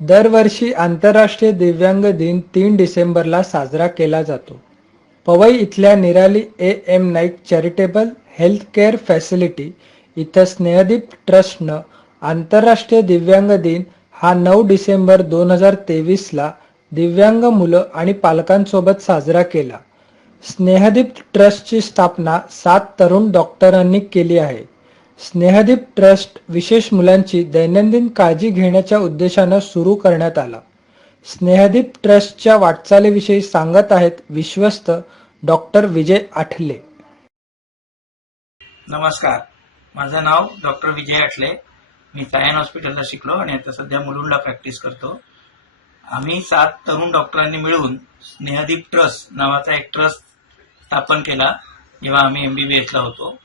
दरवर्षी आंतरराष्ट्रीय दिव्यांग दिन तीन डिसेंबरला साजरा केला जातो. पवई इथल्या Nirali A M Naik charitable health care facility इथं स्नेहदीप ट्रस्टनं आंतरराष्ट्रीय दिव्यांग दिन हा नऊ डिसेंबर दोन हजार तेवीसला दिव्यांग मुलं आणि पालकांसोबत साजरा केला. स्नेहदीप ट्रस्टची स्थापना सात तरुण डॉक्टरांनी केली आहे. स्नेहदीप ट्रस्ट विशेष मुलांची दैनंदिन काळजी घेण्याच्या उद्देशानं सुरू करण्यात आला. स्नेहदीप ट्रस्टच्या वाटचालीविषयी सांगत आहेत विश्वस्त डॉक्टर विजय आठले. नमस्कार. माझं नाव डॉक्टर विजय आठले. मी सायन हॉस्पिटलला शिकलो आणि आता सध्या मुलुंडला प्रॅक्टिस करतो. आम्ही सात तरुण डॉक्टरांनी मिळून स्नेहदीप ट्रस्ट नावाचा एक ट्रस्ट स्थापन केला. जेव्हा आम्ही एमबीबीएसला होतो.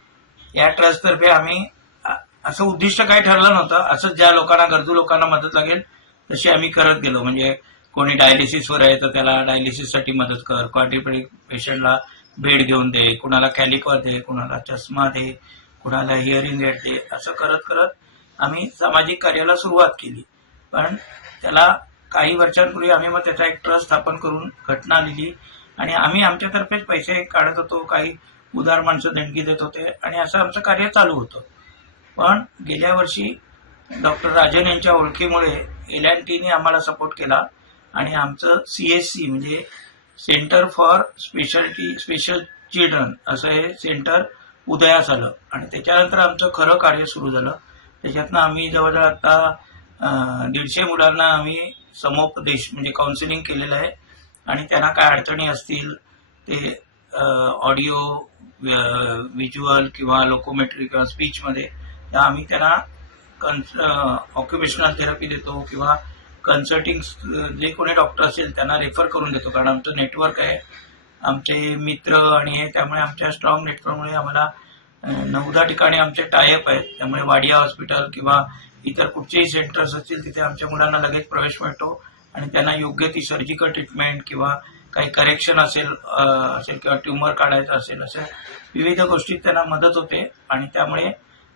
या ट्रस्टतर्फे आम्ही असं उद्दिष्ट काही ठरलं नव्हतं. असंच ज्या लोकांना गरजू लोकांना मदत लागेल तशी आम्ही करत गेलो. म्हणजे कोणी डायलिसिसवर आहे तर त्याला डायलिसिससाठी मदत कर. क्वाड्रिपॅटिक पेशंटला बेड घेऊन दे. कुणाला कॅलिकॉ दे कुणाला चष्मा दे कुणाला हिअरिंग एड दे असं करत करत आम्ही सामाजिक कार्याला सुरुवात केली. पण त्याला काही वर्षांपूर्वी आम्ही मग त्याचा एक ट्रस्ट स्थापन करून घटना लिहिली. आणि आम्ही आमच्यातर्फेच पैसे काढत होतो. काही उदार माणसं देणगी देत होते आणि असं आमचं कार्य चालू होतं. पण गेल्या वर्षी डॉक्टर राजन यांच्या ओळखीमुळे एल अँड टीने आम्हाला सपोर्ट केला आणि आमचं सी एस सी म्हणजे centre for speciality special children असं हे सेंटर उदयास आलं आणि त्याच्यानंतर आमचं खरं कार्य सुरू झालं. त्याच्यातनं आम्ही जवळजवळ आता दीडशे मुलांना आम्ही समोपदेश म्हणजे काउन्सिलिंग केलेलं आहे आणि त्यांना काय अडचणी असतील ते ऑडिओ व्हिज्युअल किंवा लोकोमेट्री किंवा स्पीचमध्ये तर आम्ही त्यांना कन्स ऑक्युपेशनल थेरपी देतो किंवा कन्सल्टिंग जे कोणी डॉक्टर असेल त्यांना रेफर करून देतो. कारण आमचं नेटवर्क आहे. आमचे मित्र आणि हे त्यामुळे आमच्या स्ट्रॉंग नेटवर्कमुळे आम्हाला नऊदा ठिकाणी आमचे टायअप आहेत. त्यामुळे वाडिया हॉस्पिटल किंवा इतर कुठचेही सेंटर्स असतील तिथे आमच्या मुलांना लगेच प्रवेश मिळतो आणि त्यांना योग्य ती सर्जिकल ट्रीटमेंट किंवा काही करेक्शन असेल असेल किंवा ट्युमर काढायचं असेल अशा विविध गोष्टीत त्यांना मदत होते. आणि त्यामुळे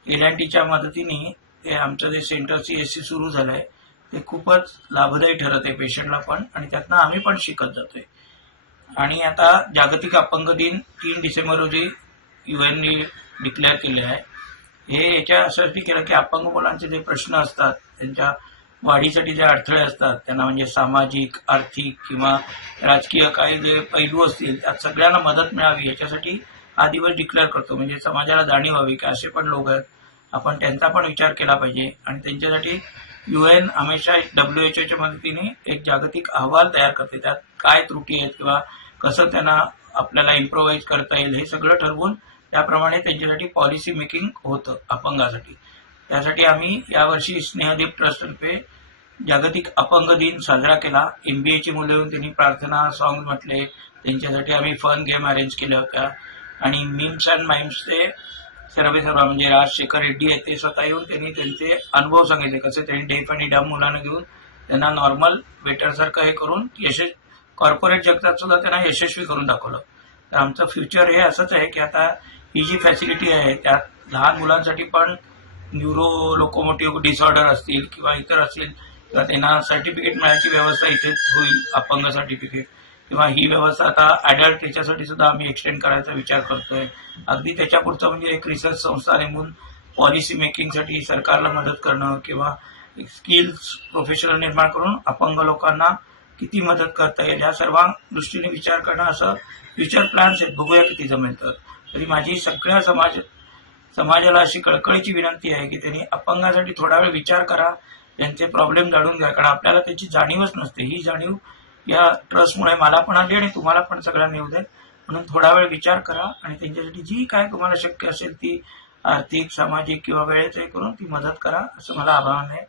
एल अँड टीच्या मदतीने ते आमचं जे सेंटर सी एस सी सुरू झालंय ते खूपच लाभदायी ठरत आहे पेशंटला पण. आणि त्यातनं आम्ही पण शिकत जातोय. आणि आता जागतिक अपंग दिन तीन डिसेंबर रोजी युएनने डिक्लेअर केले आहे. हे याच्या याच्यासाठी केलं की अपंग मुलांचे जे प्रश्न असतात त्यांच्या वाढीसाठी जे अडथळे असतात त्यांना म्हणजे सामाजिक आर्थिक किंवा राजकीय काही जे पैलू असतील त्यात सगळ्यांना मदत मिळावी याच्यासाठी हा दिवस डिक्लेअर करतो. म्हणजे समाजाला जाणीव व्हावी की असे पण लोक आहेत. आपण त्यांचा पण विचार केला पाहिजे. आणि त्यांच्यासाठी यू एन हमेशा डब्ल्यू एच ओच्या मदतीने एक जागतिक अहवाल तयार करते. त्यात काय त्रुटी आहेत किंवा कसं त्यांना आपल्याला इम्प्रोवाईज करता येईल हे सगळं ठरवून त्याप्रमाणे त्यांच्यासाठी पॉलिसी मेकिंग होतं अपंगासाठी. त्यासाठी आम्ही यावर्षी स्नेहदीप ट्रस्टतर्फे जागतिक अपंग दिन साजरा केला. एमबीएची मुलं येऊन त्यांनी प्रार्थना सॉंग म्हटले. त्यांच्यासाठी आम्ही फन गेम अरेंज केल्या होत्या आणि मिम्स अँड माइम्सचे सर्वे सर्व म्हणजे राजशेखर रेड्डी आहेत ते स्वतः येऊन त्यांनी त्यांचे अनुभव सांगितले. कसे त्यांनी डेफ आणि डम मुलांना घेऊन त्यांना नॉर्मल वेटरसारखं हे करून यशस्वी कॉर्पोरेट जगतात सुद्धा त्यांना यशस्वी करून दाखवलं. तर आमचं फ्युचर हे असंच आहे की आता ही जी फॅसिलिटी आहे त्यात लहान मुलांसाठी पण न्यूरो लोकोमोटिव्ह डिसऑर्डर असतील किंवा इतर असतील किंवा त्यांना सर्टिफिकेट मिळायची व्यवस्था इथेच होईल अपंग सर्टिफिकेट किंवा ही व्यवस्था आता अडल्ट त्याच्यासाठी सुद्धा आम्ही एक्सटेंड करायचा विचार करतोय. अगदी त्याच्या पुढचं म्हणजे एक रिसर्च संस्था नेमून पॉलिसी मेकिंगसाठी सरकारला मदत करणं किंवा स्किल्स प्रोफेशनल निर्माण करून अपंग लोकांना किती मदत करता येईल या सर्व दृष्टीने विचार करणं असं फ्युचर प्लॅन्स आहेत. बघूया किती जमेल तर. तरी माझी सगळ्या समाज समाजाला अशी कळकळीची विनंती आहे की त्यांनी अपंगासाठी थोडा वेळ विचार करा. त्यांचे प्रॉब्लेम जाणून घ्या. कारण आपल्याला त्याची जाणीवच नसते. ही जाणीव या ट्रस्टमुळे मला पण आली आणि तुम्हाला पण सगळ्यांना येऊ दे म्हणून थोडा वेळ विचार करा आणि त्यांच्यासाठी जी काय तुम्हाला शक्य असेल ती आर्थिक सामाजिक किंवा वेळेचं करून ती मदत करा असं मला आवाहन आहे.